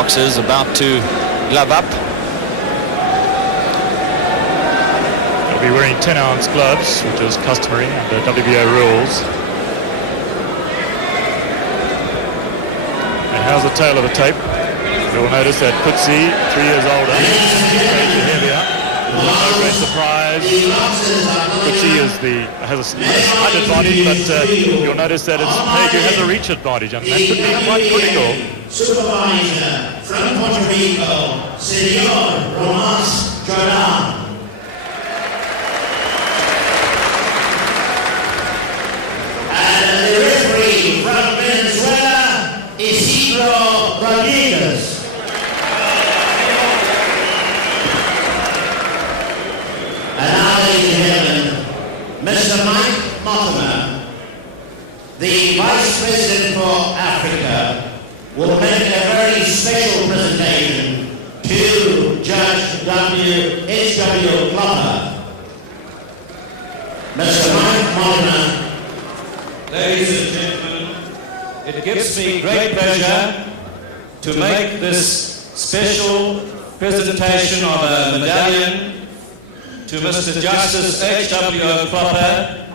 Boxers about to glove up. They'll be wearing 10-ounce gloves, which is customary under WBO rules. And how's the tail of the tape? You'll notice that Coetzee, 3 years older, is heavier. No great surprise. Coetzee has a slight advantage, but you'll notice that it's Page who has a reach advantage, and that could be quite critical. Supervisor from Puerto Rico, Senor Romas Jordan. And the referee from Venezuela, Isidro Rodriguez. And now, ladies and gentlemen, Mr. Mike Mortimer, the Vice President for Africa, will make a very special presentation to Judge H.W. Klopper. Mr. Mike Mortimer. Ladies and gentlemen, it gives me great pleasure to make this special presentation of a medallion to Mr. Justice H.W. Klopper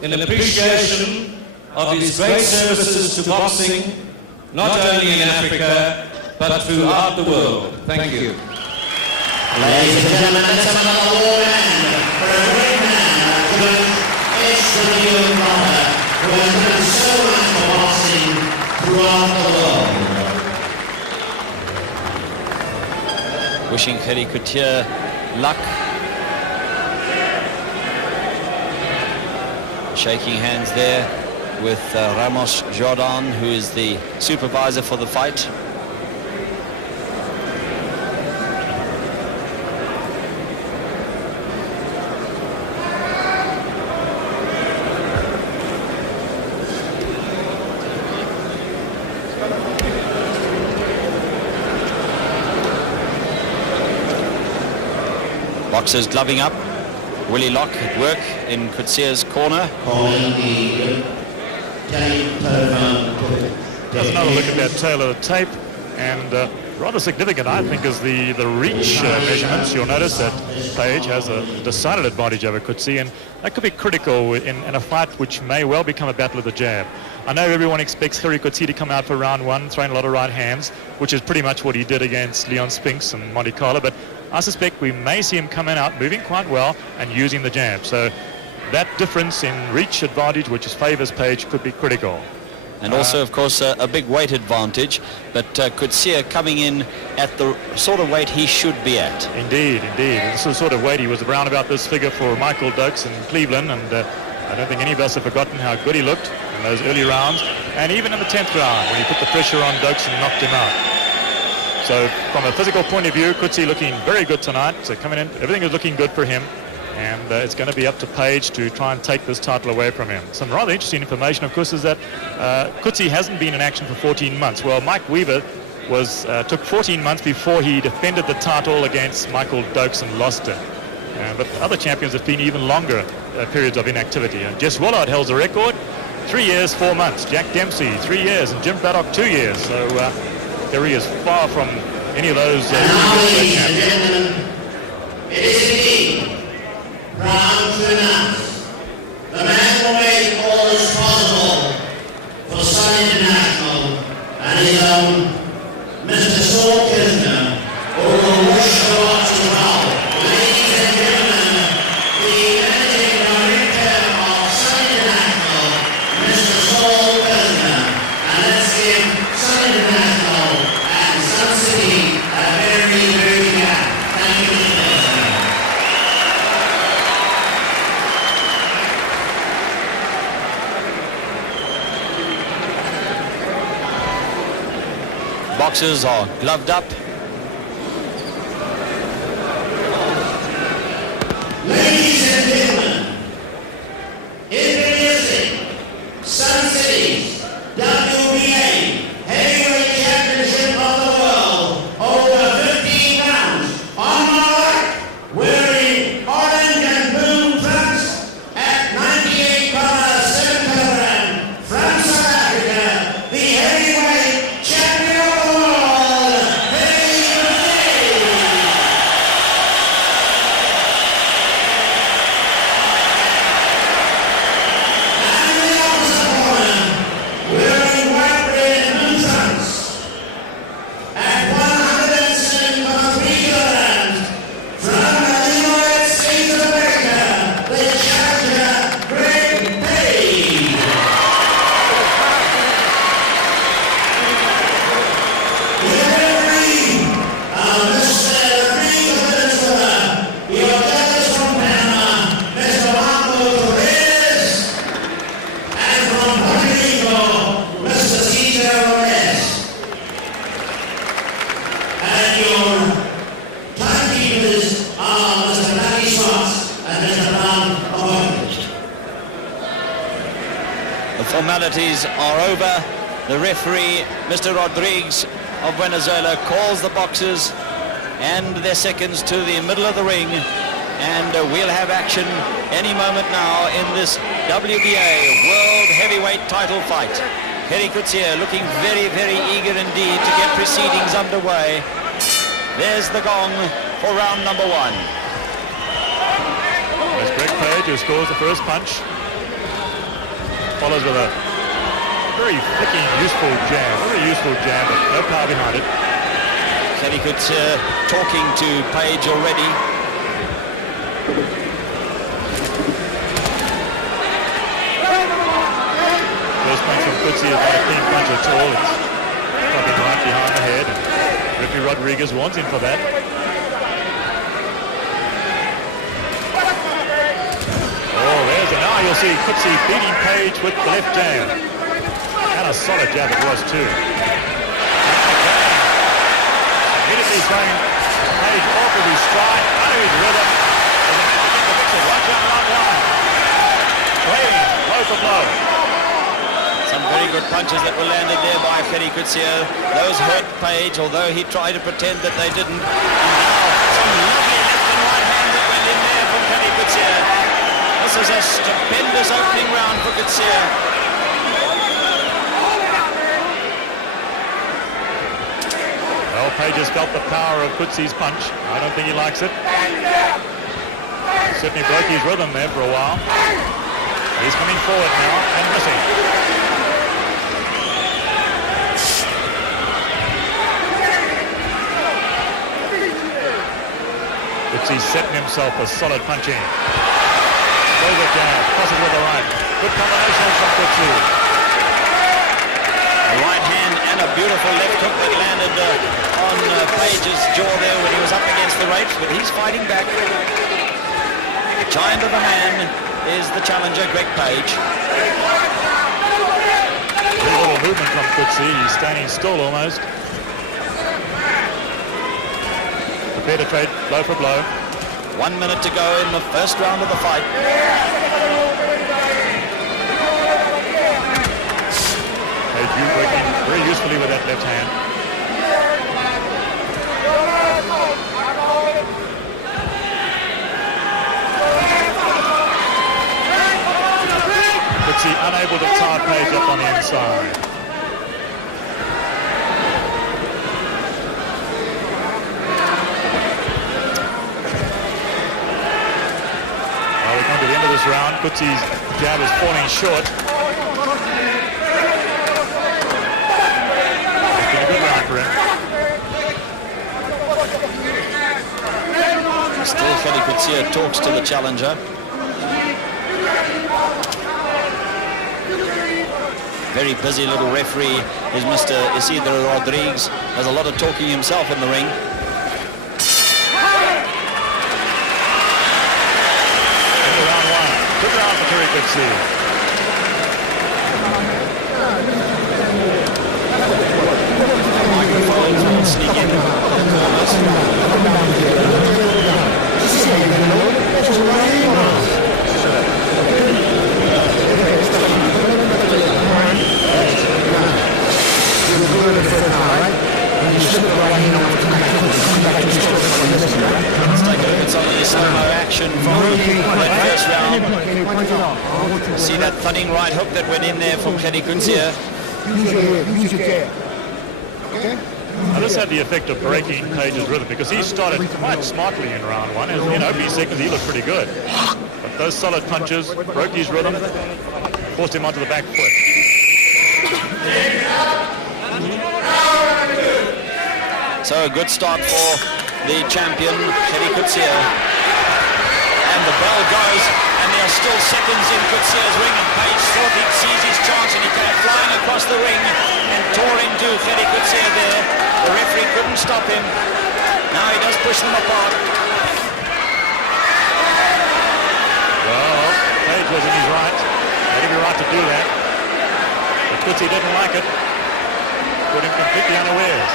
in appreciation of his great services to boxing, not only in Africa, but throughout the world. Thank you. Ladies and gentlemen, let's have another warm hand for a great man, Judge H.W. Klopper, who has done so much for boxing throughout the world. Wishing Gerrie Coetzee luck. Shaking hands there with Ramos Jordan, who is the supervisor for the fight. Boxers gloving up. Willie Locke at work in Coetzee's corner. There's another look at that tail of the tape, and rather significant, I think, is the reach measurements. You'll notice that Page has a decided advantage over Coetzee, and that could be critical in a fight which may well become a battle of the jab. I know everyone expects Gerrie Coetzee to come out for round one, throwing a lot of right hands, which is pretty much what he did against Leon Spinks and Monte Carlo, but I suspect we may see him coming out, moving quite well, and using the jab. So that difference in reach advantage, which favors Page, could be critical. And also, of course, a big weight advantage, but Coetzee coming in at the sort of weight he should be at. Indeed, indeed. This is the sort of weight he was around about this figure for Michael Dokes in Cleveland, and I don't think any of us have forgotten how good he looked in those early rounds, and even in the 10th round when he put the pressure on Dokes and knocked him out. So from a physical point of view, Coetzee looking very good tonight. So coming in, everything is looking good for him. And it's going to be up to Page to try and take this title away from him. Some rather interesting information, of course, is that Coetzee hasn't been in action for 14 months. Well, Mike Weaver took 14 months before he defended the title against Michael Dokes and lost it. But other champions have been even longer periods of inactivity. And Jess Willard holds the record, 3 years, 4 months. Jack Dempsey, 3 years, and Jim Braddock, 2 years. So Gerrie is far from any of those ladies and gentlemen, it is indeed proud to announce the man who made all this possible for Sun International and his own, Mr. Saul Kisner, who will wish the boxing well. Ladies and gentlemen, the managing director of Sun International, Mr. Saul Kisner, and let's give Sun International and Sun City a very, very good hand. Thank you, Mr. President. Boxers are gloved up. Ladies and gentlemen, introducing Sun City's WBA Heavyweight Championship of the World over 15 rounds. On my right, wearing orange and blue trunks at 98.7 kilogram from South Africa, the heavyweight champion of the world, formalities are over. The referee, Mr. Rodriguez of Venezuela, calls the boxers and their seconds to the middle of the ring, and we'll have action any moment now in this WBA World Heavyweight title fight. Gerrie Coetzee looking very, very eager indeed to get proceedings underway. There's the gong for round number one. There's Greg Page, who scores the first punch. Follows with a very flicking, useful jab. Very useful jab, but no power behind it. Gerrie Coetzee talking to Page already. First punch from Coetzee is not a clean punch at all. It's dropping right behind the head. Referee Rodriguez wants him for that. Oh, there's it. Now you'll see Coetzee beating Page with the left jab. And a solid jab it was too. Immediately throwing Page off of his stride, out of his rhythm. Right down the line. Trading blow for blow. Some very good punches that were landed there by Gerrie Coetzee. Those hurt Page, although he tried to pretend that they didn't. And now some lovely left and right hands that went in there from Gerrie Coetzee. This is a stupendous opening round for Coetzee. Well, Page has felt the power of Coetzee's punch. I don't think he likes it. Certainly broke his rhythm there for a while. He's coming forward now and missing. Coetzee's setting himself a solid punching. Throws it down, crosses with the right. Good combination from Coetzee. A right hand and a beautiful left hook that landed on Page's jaw there when he was up against the ropes, but he's fighting back. The giant of a man is the challenger, Greg Page. Very little movement from Coetzee. He's standing still almost. Prepare to trade blow for blow. 1 minute to go in the first round of the fight. Page working very usefully with that left hand. Coetzee unable to tie Page up on the inside. Well, we're going to the end of this round. Coetzee's jab is falling short. It's been a good round for him. Still Gerrie Coetzee talks to the challenger. Very busy little referee is Mr. Isidro Rodriguez. Has a lot of talking himself in the ring. Into round one. Good round for Gerrie Coetzee. Microphones will sneak in. Let's take a look at some of the slow-mo action from that first round. See that thudding right hook that went in there from Gerrie Coetzee. Now this had the effect of breaking Page's rhythm because he started quite smartly in round one. And in opening seconds he looked pretty good. But those solid punches broke his rhythm, forced him onto the back foot. So a good start for the champion, Gerrie Coetzee. And the bell goes, and there are still seconds in Coetzee's ring, and Page thought he sees his chance, and he came flying across the ring and tore into Gerrie Coetzee there. The referee couldn't stop him. Now he does push them apart. Well, Page was in his right. He had every right to do that. But Coetzee didn't like it. Put him completely unawares.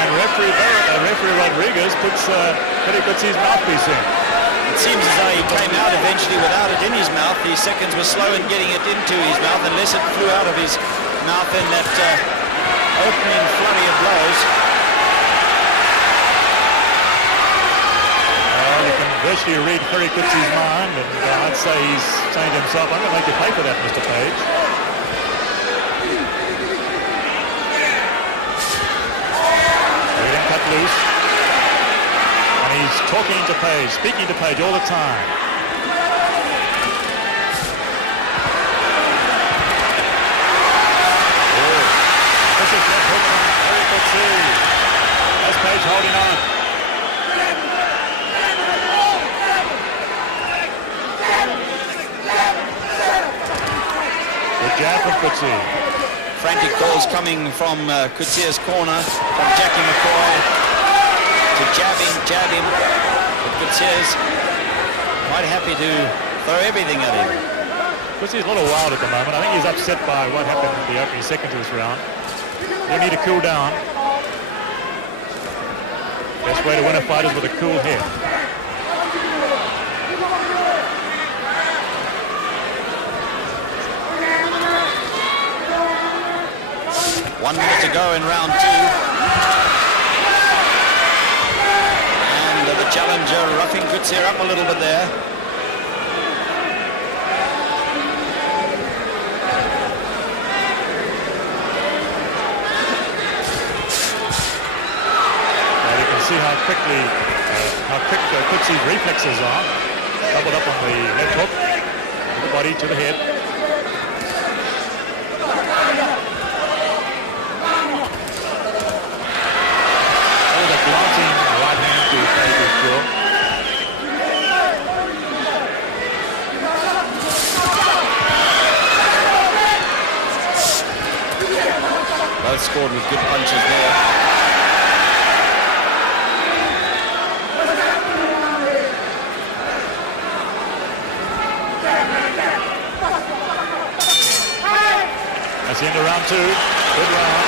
And referee Rodriguez puts Gerrie Coetzee's mouthpiece in. It seems as though he came out eventually without it in his mouth. The seconds were slow in getting it into his mouth unless it flew out of his mouth in that opening flurry of blows. Well, you can virtually read Gerrie Coetzee's mind, and I'd say he's saying to himself, I'm going to make you pay for that, Mr. Page. They're getting cut loose. And he's talking to Page, speaking to Page all the time. This is left hook from Gerrie Coetzee. That's Page holding on. Good jab from Coetzee. Frantic calls coming from Coetzee's corner, from Jackie McCoy to jab him. But Coetzee's quite happy to throw everything at him. Coetzee's a little wild at the moment. I think he's upset by what happened in the opening seconds of this round. He'll need to cool down. Best way to win a fight is with a cool head. 1 minute to go in round 2. And the challenger roughing Coetzee up a little bit there. Well, you can see how quick Coetzee's reflexes are. Doubled up on the left hook, to the body, to the head. Glancing right hand to Page's jaw. Both scored with good punches there. That's the end of round 2. Good round.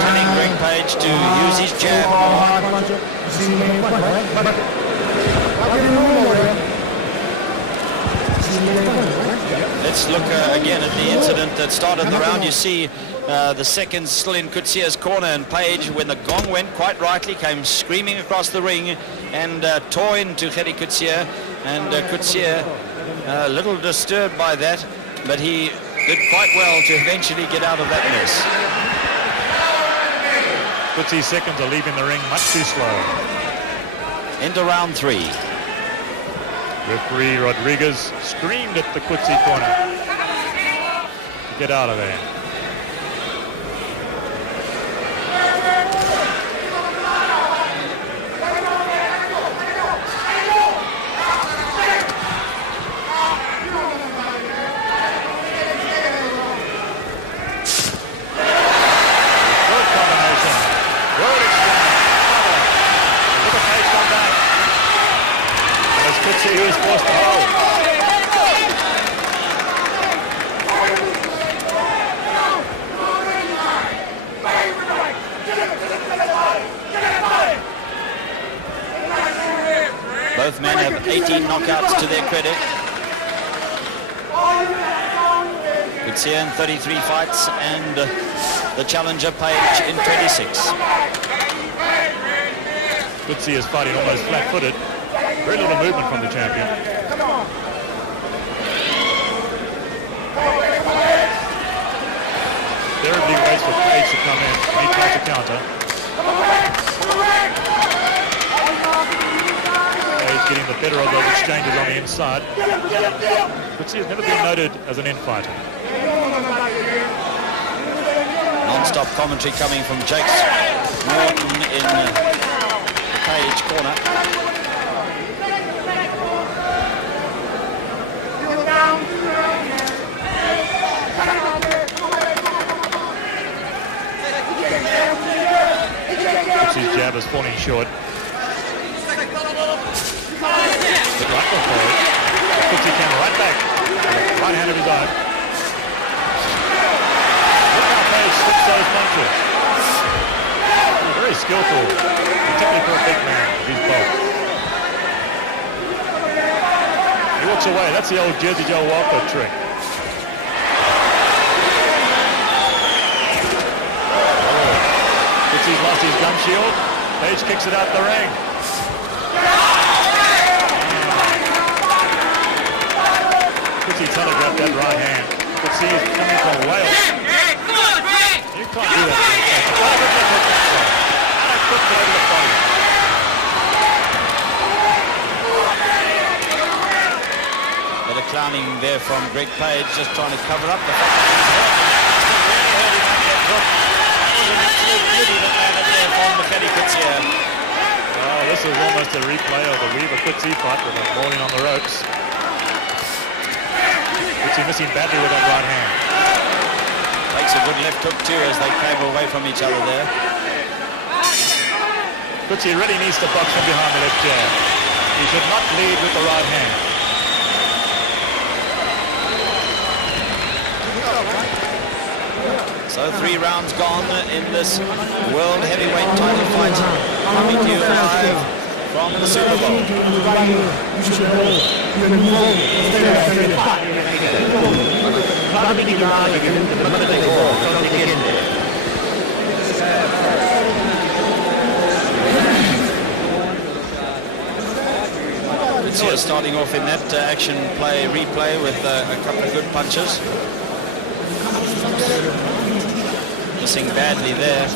Telling Greg Page to use his jab more. Let's look again at the incident that started the round. You see the seconds still in Coetzee's corner, and Page, when the gong went, quite rightly came screaming across the ring and tore into Gerrie Coetzee, and Coetzee a little disturbed by that, but he did quite well to eventually get out of that mess. Coetzee's seconds are leaving the ring much too slow. Into round 3. Referee Rodriguez screamed at the Coetzee corner to get out of there. Coetzee, who is forced to hold. Both men have 18 knockouts to their credit. Coetzee in 33 fights and the challenger Page in 26. Coetzee is fighting almost flat-footed. Very little movement from the champion. Terribly waits for Page to come in. He tries to counter. Page getting the better of those exchanges on the inside. Coetzee has never been noted as an infighter. Non-stop commentary coming from Jakes Norton in the Page corner. jab is falling short. Good right on Page. Coetzee can right back. Right hand of his own. Look how Page slips those punches. Very skillful, particularly for a big man. He's bold. He walks away. That's the old Jersey Joe Walker trick. He's lost his gum shield. Page kicks it out the ring. Coetzee telegraphed that right hand. You can see he's coming from Wales. You can't do that. And a quick blow to the body. Bit of clowning there from Greg Page, just trying to cover up the fact that he's hurt. Still really hurt him on that hook. That was an absolute beauty that landed there from Coetzee. Well, this is almost a replay of the Weaver Coetzee fight with him falling on the ropes. Coetzee missing badly with that right hand. Makes a good left hook too as they came away from each other there. Coetzee really needs to box from behind the left jab. He should not lead with the right hand. So 3 rounds gone in this World Heavyweight title fight. Coming to you live from the Super Bowl. Coetzee starting off in that action replay with a couple of good punches. Missing badly there.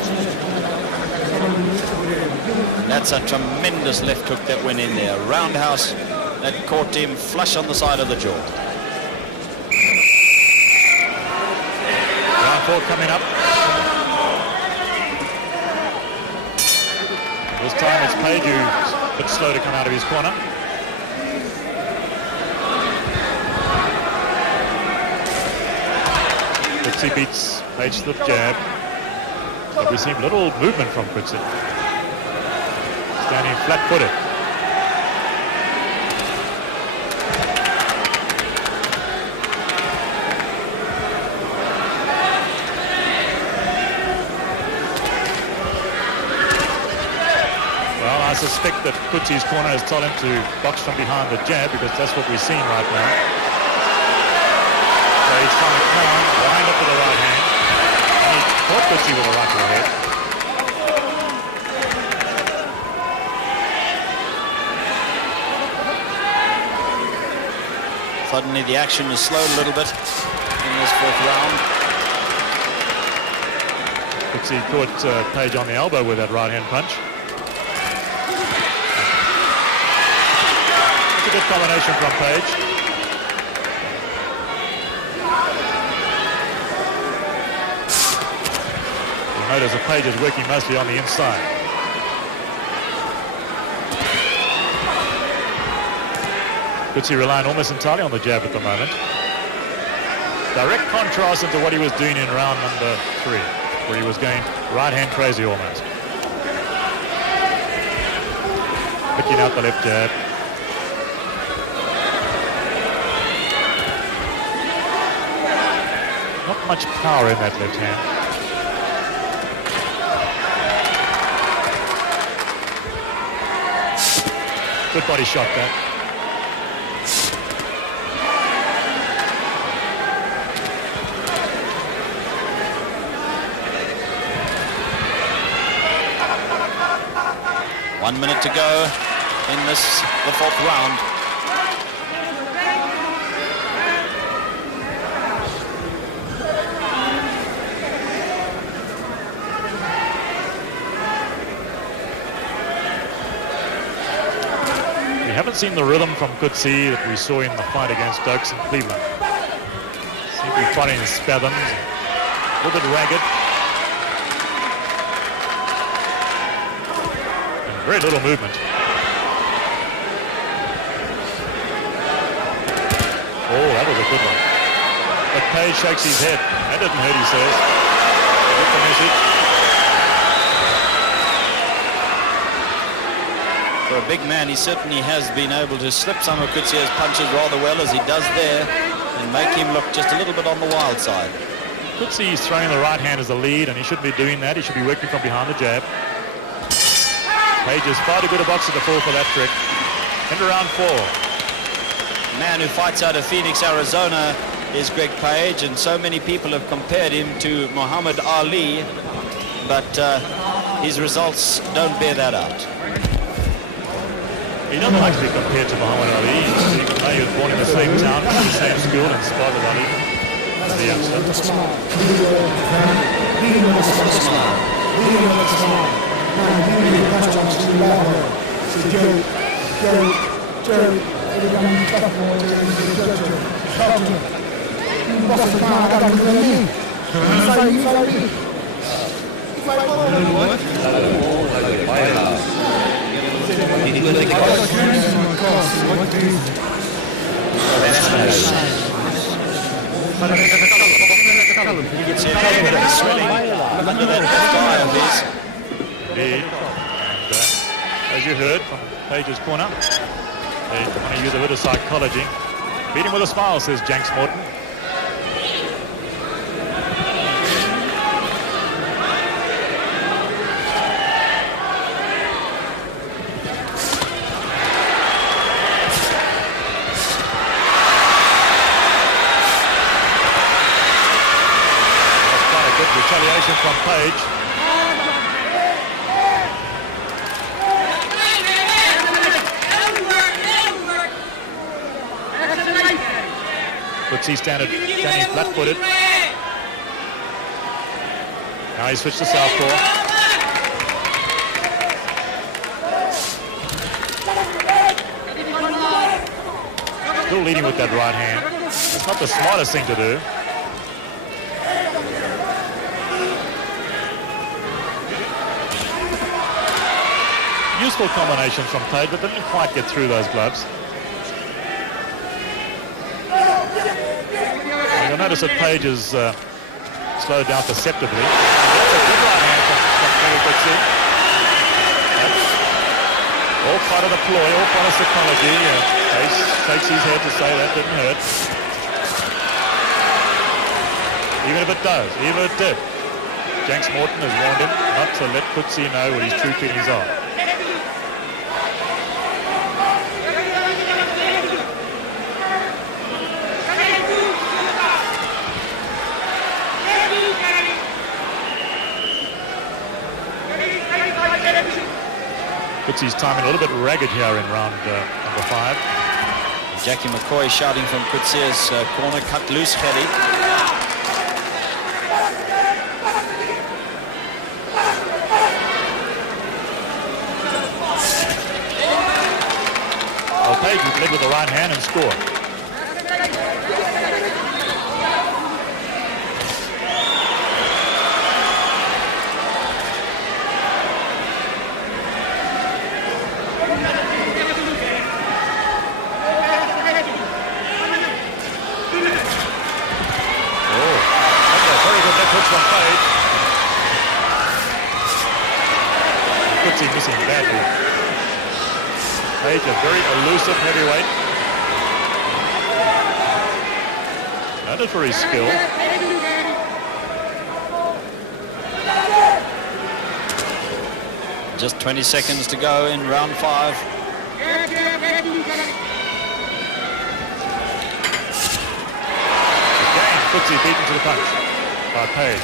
That's a tremendous left hook that went in there. Roundhouse that caught him flush on the side of the jaw. Round 4 coming up. This time it's Page who's a bit slow to come out of his corner. Coetzee beats Page to the jab. But we see little movement from Coetzee. Standing flat-footed. Well, I suspect that Coetzee's corner has told him to box from behind the jab because that's what we're seeing right now. So he's trying to come on, wind up with the right hand. And he caught Coetzee with a right to the head. Suddenly the action is slowed a little bit in this 4th round. Coetzee caught Page on the elbow with that right hand punch. It's a good combination from Page. You'll notice that Page is working mostly on the inside. Coetzee relying almost entirely on the jab at the moment. Direct contrast into what he was doing in round number 3, where he was going right hand crazy almost. Picking out the left jab. Not much power in that left hand. Good body shot there. One minute to go in the 4th round. We haven't seen the rhythm from Coetzee that we saw in the fight against Dokes in Cleveland. Seems to be fighting in spasms, a little bit ragged. Very little movement. Oh, that was a good one. But Page shakes his head. That didn't hurt, he says. You get the message. For a big man, he certainly has been able to slip some of Coetzee's punches rather well, as he does there, and make him look just a little bit on the wild side. Coetzee is throwing the right hand as a lead, and he shouldn't be doing that. He should be working from behind the jab. Page is far too good a boxer to fall for that trick. Into round 4. The man who fights out of Phoenix, Arizona is Greg Page, and so many people have compared him to Muhammad Ali, but his results don't bear that out. He doesn't like to be compared to Muhammad Ali. He was born in the same town, in the same school, and sparred with Ali. The youngster. You can see a little bit of swelling under that left eye of his. Indeed. And as you heard from Page's corner, they want to use a bit of psychology. Beat him with a smile, says Janks Morton. Retaliation from Page. Coetzee standing flat-footed. Now he switched to southpaw. Still leading with that right hand. It's not the smartest thing to do. Useful combination from Page, but didn't quite get through those gloves. And you'll notice that Page is slowed down perceptibly. That's a good right hand from Coetzee. All part of the ploy, all part of psychology. Page shakes his head to say that didn't hurt. Even if it does, even if it did. Janks Morton has warned him not to let Coetzee know what his true feelings are. Coetzee's timing a little bit ragged here in round number 5. Jackie McCoy shouting from Coetzee's corner, cut loose, Gerrie. Well, Page would lead with the right hand and score. Coetzee missing badly. Page, a very elusive heavyweight. Noted for his skill. Just 20 seconds to go in round 5. Again, Coetzee beaten to the punch by Page.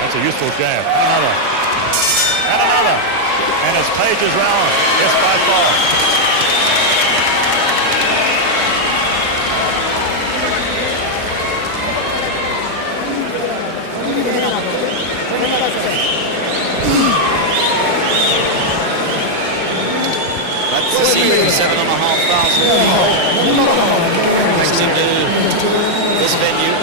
That's a useful jab. Another. And another. And it's Page's round. Yes, by far. That's the season, 7,500 brings him to this venue.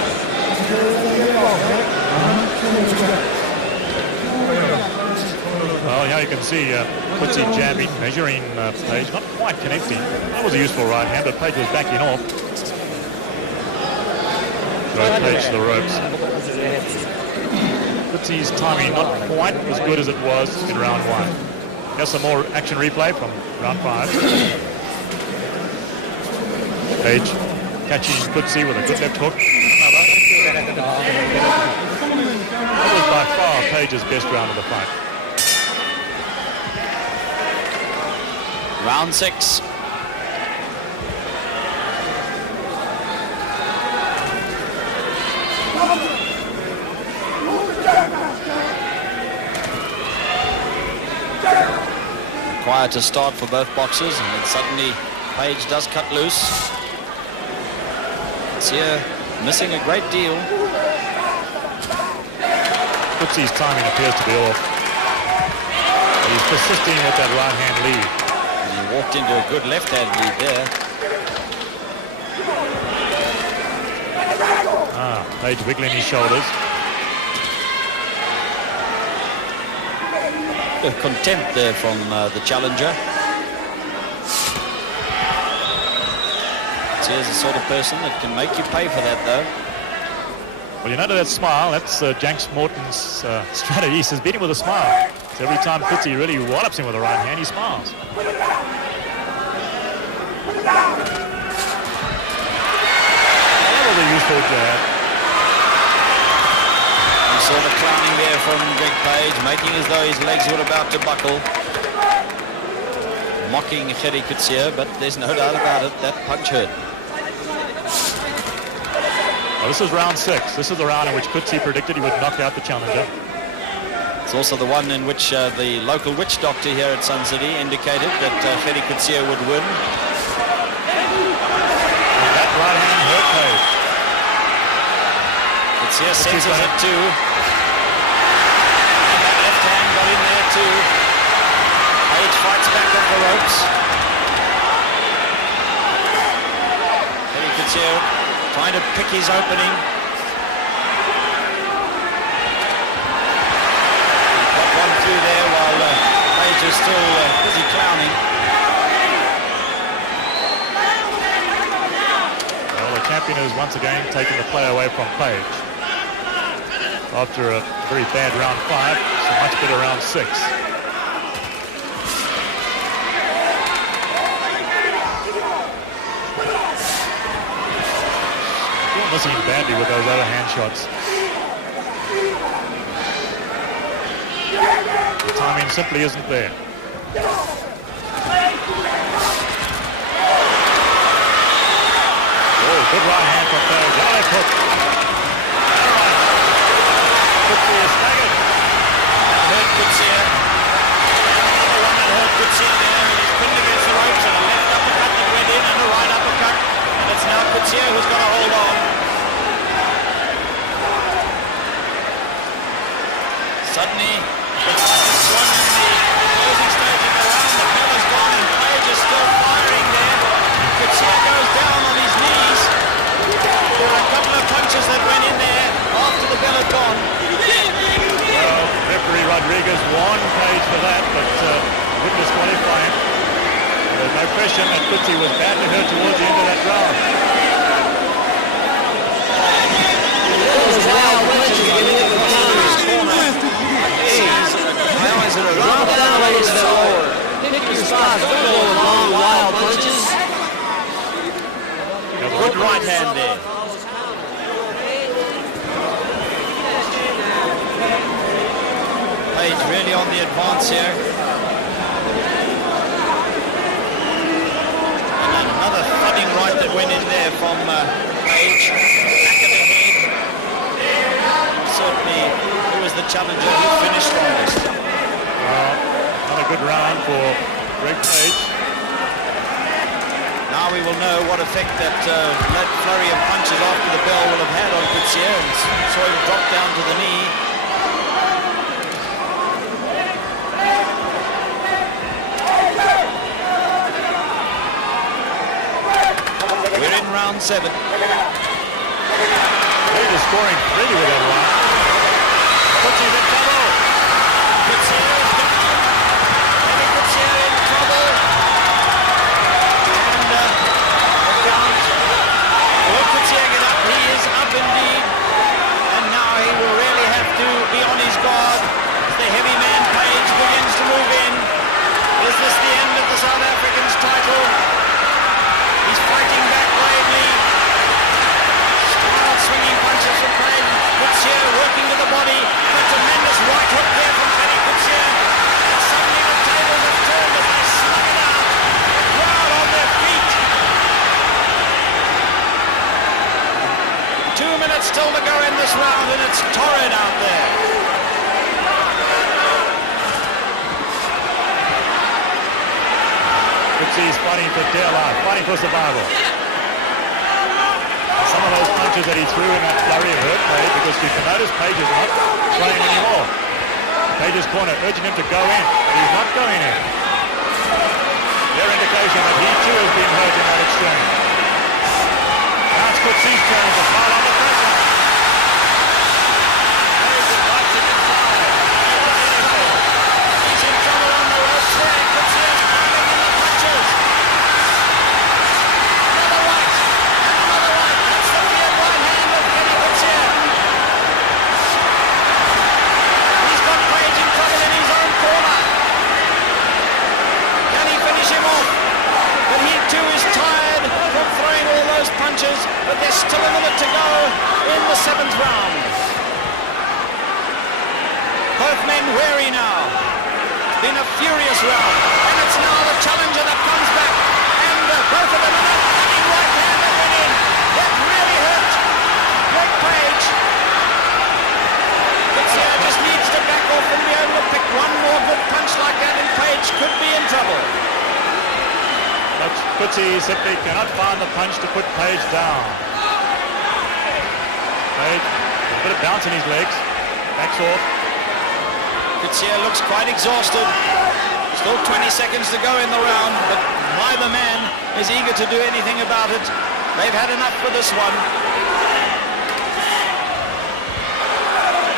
Well, yeah, you can see Coetzee jabbing, measuring Page, not quite connecting. That was a useful right hand, but Page was backing off. Drove Page to the ropes. Coetzee's timing not quite as good as it was in round 1. Here's some more action replay from round 5. Page catching Coetzee with a good left hook. That was by far Page's best round of the fight. Round 6. Quieter start for both boxers, and then suddenly Page does cut loose. It's here missing a great deal. Coetzee's timing appears to be off. He's persisting with that right hand lead. And he walked into a good left hand lead there. Page wiggling his shoulders. Bit of contempt there from the challenger. Here's the sort of person that can make you pay for that, though. Well, you know that smile, that's Janks Morton's strategy. He says beat him with a smile. So every time Coetzee really wallops him with the right hand, he smiles. That was a useful jab. You saw the clowning there from Greg Page, making as though his legs were about to buckle. Mocking Gerrie Coetzee, but there's no doubt about it, that punch hurt. Well, this is round 6. This is the round in which Coetzee predicted he would knock out the challenger. It's also the one in which the local witch doctor here at Sun City indicated that Gerrie Coetzee would win. And that right hand hurt Page. Coetzee senses it too. And that left hand got in there too. Page fights back off the ropes. Gerrie Coetzee trying to pick his opening. Got one through there while Page is still busy clowning. Well, the champion has once again taken the play away from Page. After a very bad round 5, it's a much better round 6. Missing him badly with those other hand shots. The timing simply isn't there. Oh, good right hand from Page. Left hook. Coetzee is staggered. Hurt Coetzee. Another one that hurt Coetzee there, and he's pinned against the ropes, and a left uppercut that went in, and a right uppercut. And it's now Coetzee who's got to hold on. Suddenly, it's like a swan in the closing stage of the round. The bell is gone, and Page is still firing there. Coetzee goes down on his knees. There were a couple of punches that went in there after the bell had gone. Well, referee Rodriguez warned Page for that, but wouldn't disqualify him. There's no question that Coetzee was badly hurt towards the end of that round. Those wild punches giving him a counter. Now is it a Drop down, ladies and gentlemen. Pick your spots. Don't go with long, wild punches. good right hand there? Page really on the advance here. And then another thudding right that went in there from Page. Back of the head. Certainly, he was the challenger who finished strongest. Not a good round for Greg Page. Now we will know what effect that flurry of punches after the bell will have had on Coetzee, and saw him drop down to the knee. We're in round 7. Page is scoring pretty with that round. Coetzee's in trouble. Coetzee is down. Maybe Coetzee in trouble. And the count. Will Coetzee get up? He is up indeed. And now he will really have to be on his guard as the heavy man Page begins to move in. this round, and it's torrid out there. Coetzee's fighting for dear life, fighting for survival. Some of those punches that he threw in that flurry of hurt Page, because you can notice Page is not throwing anymore. Page's corner urging him to go in, but he's not going in. Their indication that he too has been hurt in that exchange. Now it's Coetzee's turn to pile on the pressure. Page invites him inside. He's in trouble on the ropes there. Coetzee is fighting in the punches. Another right. Another right. That's the weird right hand of Gerrie Coetzee. He's got Page in trouble in his own corner. Can he finish him off? But he too is tired from throwing all those punches, but there's still a minute to go in the 7th round. Both men weary now. It's been a furious round, and it's now the challenger that comes back, and both of them are not cutting right hand that went in. That really hurt Greg Page. Coetzee just needs to back off and be able to pick one more good punch like that, and Page could be in trouble. But Coetzee simply cannot find the punch to put Page down. Page, a bit of bounce in his legs, backs off. Coetzee looks quite exhausted. Still 20 seconds to go in the round, but neither man is eager to do anything about it. They've had enough for this one.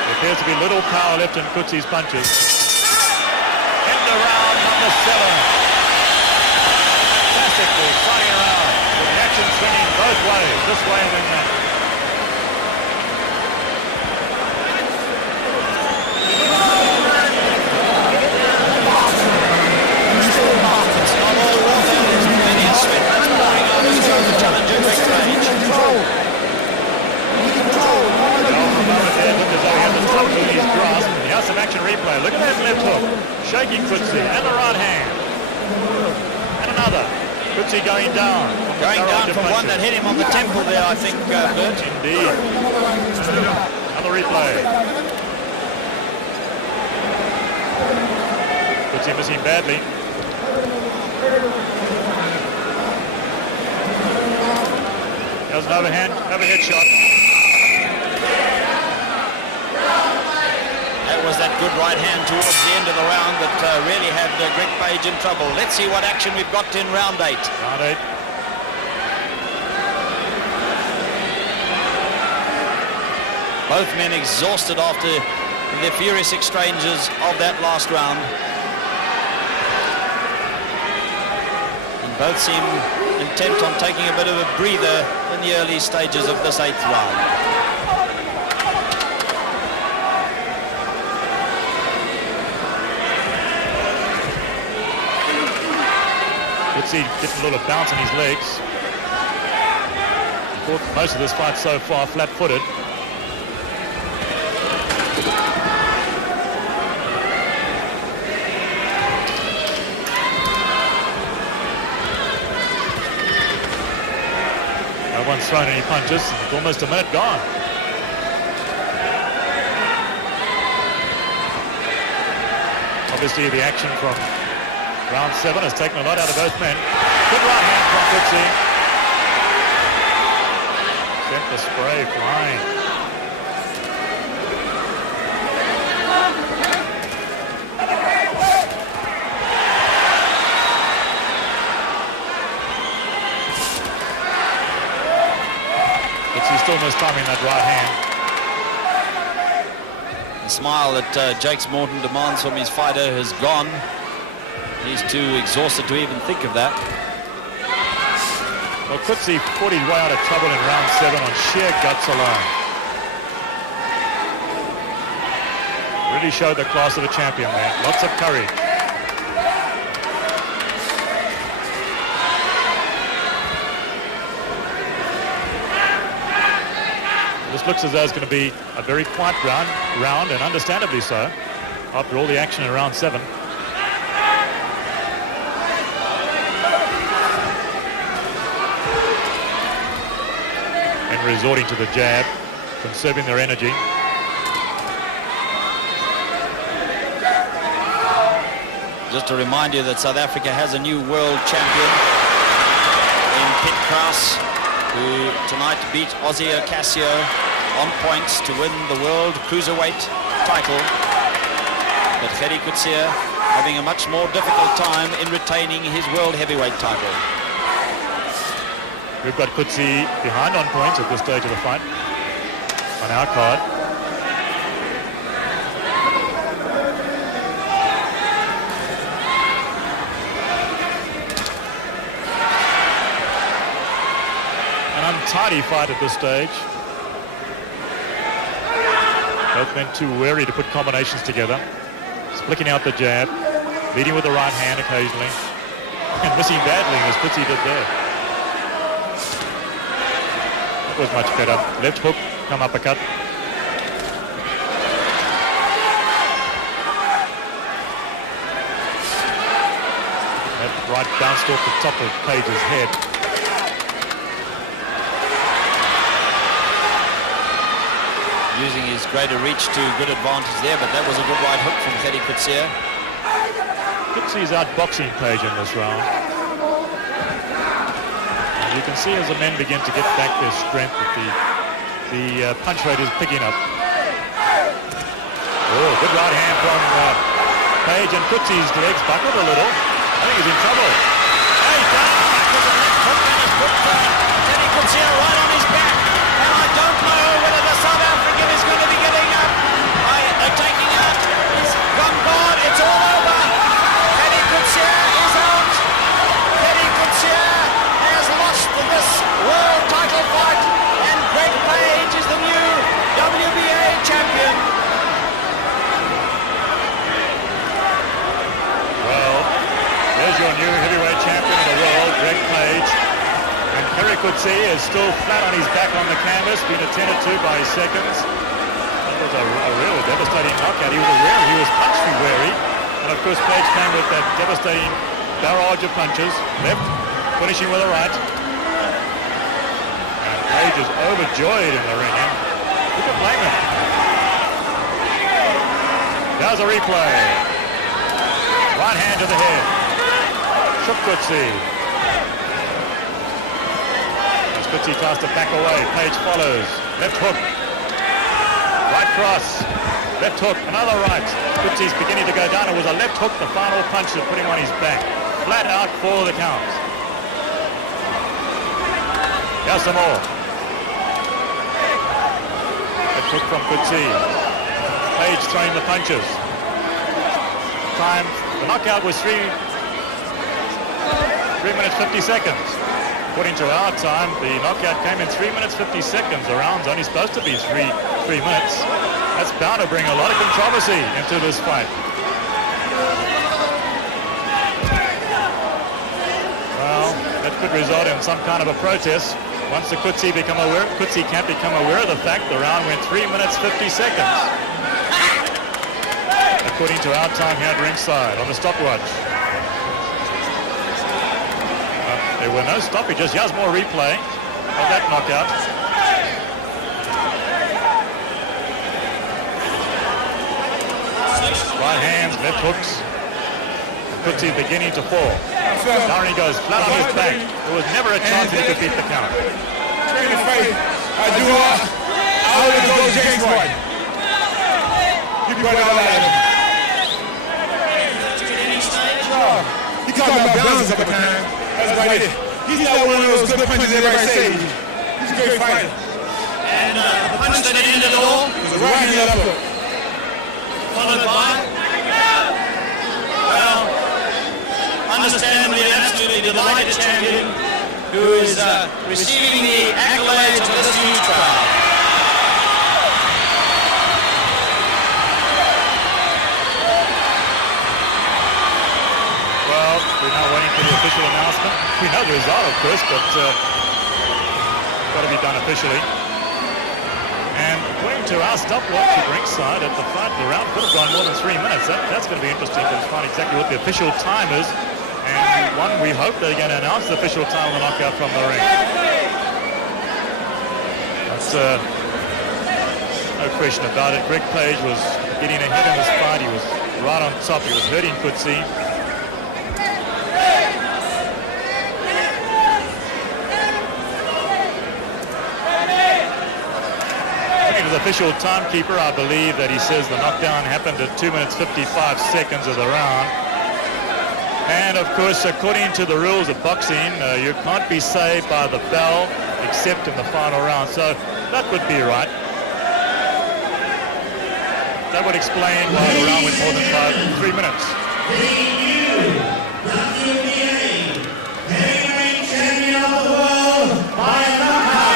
There appears to be little power left in Coetzee's punches. End of round number 7. Fantastically fighting around, with the action swinging both ways, this way and then that. It's not all water. There's plenty of sweat that's pouring out of the challenger, Greg Page. Well, for a moment there, it looked as though he had the thumb in his grasp. Now some action replay. Look at that left hook, shaking Coetzee, and the right hand. And another. Coetzee going down. Going down from one that hit him on the temple there, I think, Bert. Indeed. Another replay. Coetzee missing badly. There's an overhead shot. That was that good right hand towards the end of the round that really had Greg Page in trouble. Let's see what action we've got in round 8. Round 8. Both men exhausted after the furious exchanges of that last round. And both seem intent on taking a bit of a breather in the early stages of this 8th round. Coetzee getting a little bounce in his legs. He fought most of this fight so far flat-footed. No one's thrown any punches. It's almost a minute gone. Obviously the action from round 7 has taken a lot out of both men. Good right hand from Coetzee. Sent the spray flying. Coetzee still mistiming that right hand. The smile that Jakes Morton demands from his fighter has gone. He's too exhausted to even think of that. Well, Coetzee fought his way out of trouble in round 7 on sheer guts alone. Really showed the class of a champion there. Lots of courage. This looks as though it's going to be a very quiet round, and understandably so, after all the action in round 7. And resorting to the jab. conserving their energy. Just to remind you that South Africa has a new world champion in Pit Kraus, who tonight beat Ozzy Ocasio on points to win the world cruiserweight title. But Gerrie Coetzee having a much more difficult time in retaining his world heavyweight title. We've got Coetzee behind on points at this stage of the fight on our card. An untidy fight at this stage. Both men too wary to put combinations together. Flicking out the jab, leading with the right hand occasionally, and missing badly as Coetzee did there. That was much better. Left hook, come uppercut. That right bounced off the top of Page's head. Using his greater reach to good advantage there, but that was a good right hook from Gerrie Coetzee. Coetzee's outboxing Page in this round. And you can see as the men begin to get back their strength that the punch rate is picking up. Oh, good right hand from Page, and Coetzee's legs buckled a little. I think he's in trouble. Hey, down back with the left hook and a good Gerrie Coetzee right on his back, and I don't know whether the South African is going to be getting up by taking out. He's gone guard, it's all over. Gerrie Coetzee is out. Gerrie Coetzee has lost this world title fight, and Greg Page is the new WBA champion. Well, there's your new heavyweight champion of the world, Greg Page. And Gerrie Coetzee is still flat on his back on the canvas, being attended to by his seconds. That was a real devastating knockout. He was aware he was punch wary. And of course, Page came with that devastating barrage of punches. Left, finishing with a right. And Page is overjoyed in the ring. And who can blame him? There's a replay. Right hand to the head. Shook Coetzee. Coetzee tries to back away. Page follows. Left hook. Right cross. Left hook. Another right. Coetzee's beginning to go down. It was a left hook, the final punch that put him on his back. Flat out for the count. Here's some more. Left hook from Coetzee. Page throwing the punches. Time. The knockout was 3 minutes 50 seconds. According to our time, the knockout came in 3 minutes 50 seconds. The round's only supposed to be three minutes. That's bound to bring a lot of controversy into this fight. Well, that could result in some kind of a protest. Once the Coetzee can't become aware of the fact the round went 3 minutes 50 seconds. According to our time here at ringside on the stopwatch. There were no stoppages, just more replay of that knockout. Right hands, left hooks. Coetzee beginning to fall. Down he goes, flat on his back. There was never a chance he could beat the count. In the face, I do I would go James White. You got all that. He talking about balance at the time. That's right. He's not one of those good punches everybody says. He's a great fighter. And the punch that ended it all He's a right hand left hook. followed by, well, understandably and absolutely delighted champion who is receiving the accolades of this huge crowd. Well, we're now waiting for the official announcement. We know the result, of course, but got to be done officially. And according to our stopwatch at ringside at the front, the round could have gone more than 3 minutes. That's going to be interesting to find exactly what the official time is. And one, we hope they're going to announce the official time of the knockout from the ring. But No question about it. Greg Page was getting ahead in this fight. He was right on top. He was hurting Coetzee. The official timekeeper, I believe that he says the knockdown happened at 2 minutes 55 seconds of the round. And of course, according to the rules of boxing, you can't be saved by the bell except in the final round. So that would be right. That would explain why the round went more than 3 minutes. The new WBA heavyweight champion of the world by knockout.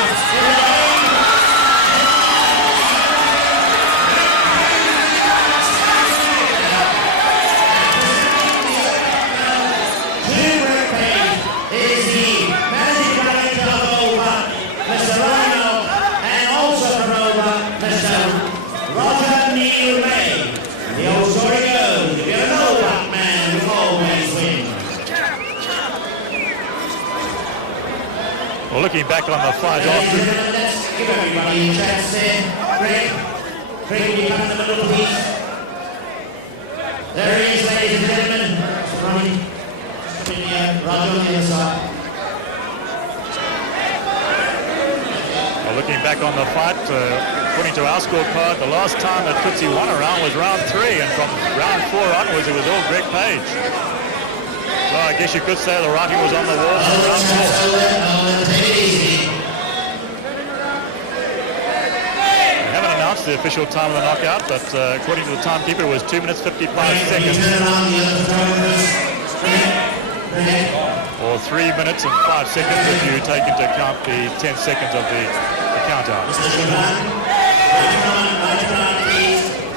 Well, looking back on the fight after. Let's give everybody a chance there. Craig, you come in the middle, please. There he is, ladies and gentlemen. Ronnie. Roger on the other side. Well, looking back on the fight, according to our scorecard, the last time that Coetzee won a round was round 3, and from round 4 onwards, it was all Greg Page. Well, I guess you could say the writing was on the wall for round 4. They haven't announced the official time of the knockout, but according to the timekeeper, it was 2 minutes 55 seconds. Or 3 minutes and 5 seconds if you take into account the 10 seconds of the count-out.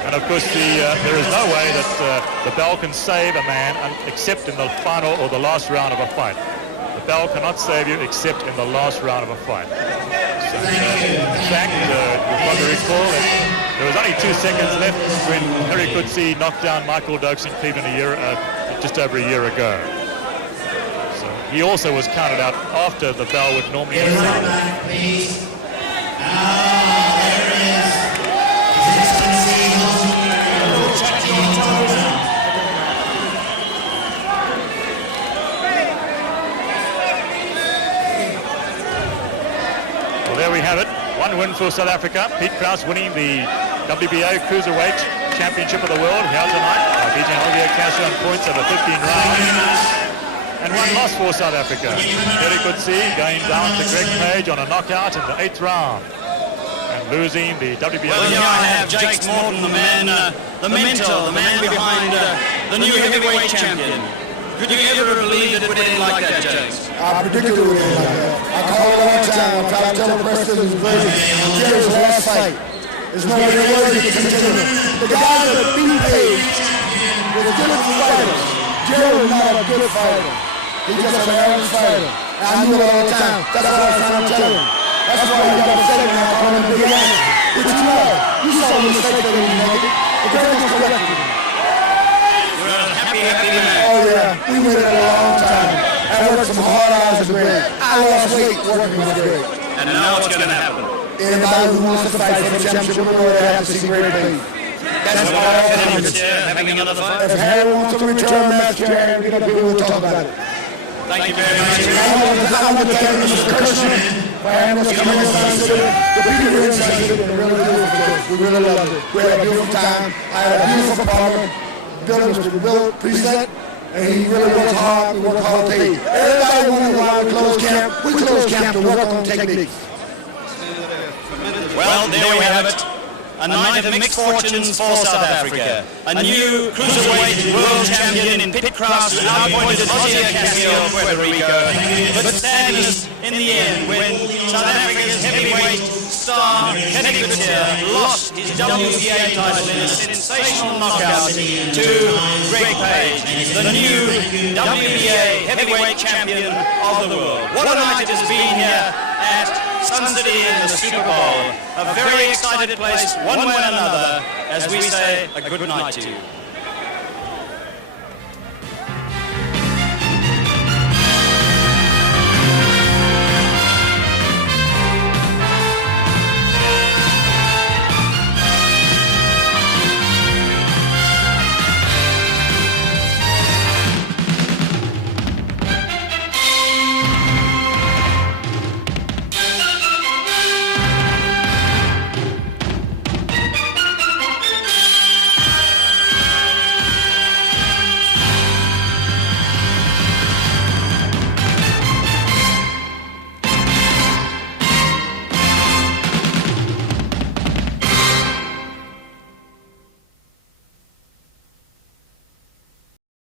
And of course, there is no way that the bell can save a man except in the final or the last round of a fight. The bell cannot save you except in the last round of a fight. So, in fact, you'll probably recall that there was only 2 seconds left when Gerrie Coetzee knocked down Michael Dokes in Cleveland just over a year ago. So he also was counted out after the bell would normally have sounded. There we have it. One win for South Africa. Pete Krause winning the WBA Cruiserweight Championship of the World here tonight by beating Olivier Castro on points over 15 rounds. And one loss for South Africa. Gerrie Coetzee going down to Greg Page on a knockout in the 8th round and losing the WBA. Well, here I have Jake Morton, the man, the mentor, the man behind the new heavyweight champion. Could you ever believe that it would end like that, James? I predicted it would end like that. I called it all the time. I tried to tell the press this is Gerrie's last fight. There's no other way to continue. The guys that beat Page were good fighters. Gerrie was not a good fighter. He just an average fighter. And I knew it all the time. That's what I was trying to tell him. That's why he got upset when I called him the big animal. But you know, you saw the mistake that he made. The Gerrie was corrected him. Happy man. Oh yeah, we waited a long time. I worked some hard hours with Greg. I lost weight working with Greg. And now what's going to happen? Anybody who wants to fight for the championship will know they have to see Greg Page. That's all that happens. Having another fight? If Harry wants to return match, Harry, get up here and we'll talk about it. Thank you very much. I want to thank Mr. Kirschman for having us come here in Sun City. The people here in Sun City are really beautiful for us. We really loved it. We had a beautiful time. I had a beautiful partner. Mr. Bill President, and he really worked hard. We worked hard to pay. Everybody wanted why we closed camp. We closed camp to work on techniques. Well, there we have it. A night of mixed fortunes for South Africa. A new cruiserweight world champion in Pete Krause, outpointed Olivier Castro of Puerto Rico. But sadness in the end when South Africa's heavyweight star Gerrie Coetzee lost his WBA title in a sensational knockout to Greg Page, the new WBA heavyweight champion of the world. What a night it has been here at Sun City in the Super Bowl. A very excited place, one way and another, as we say a good night to you.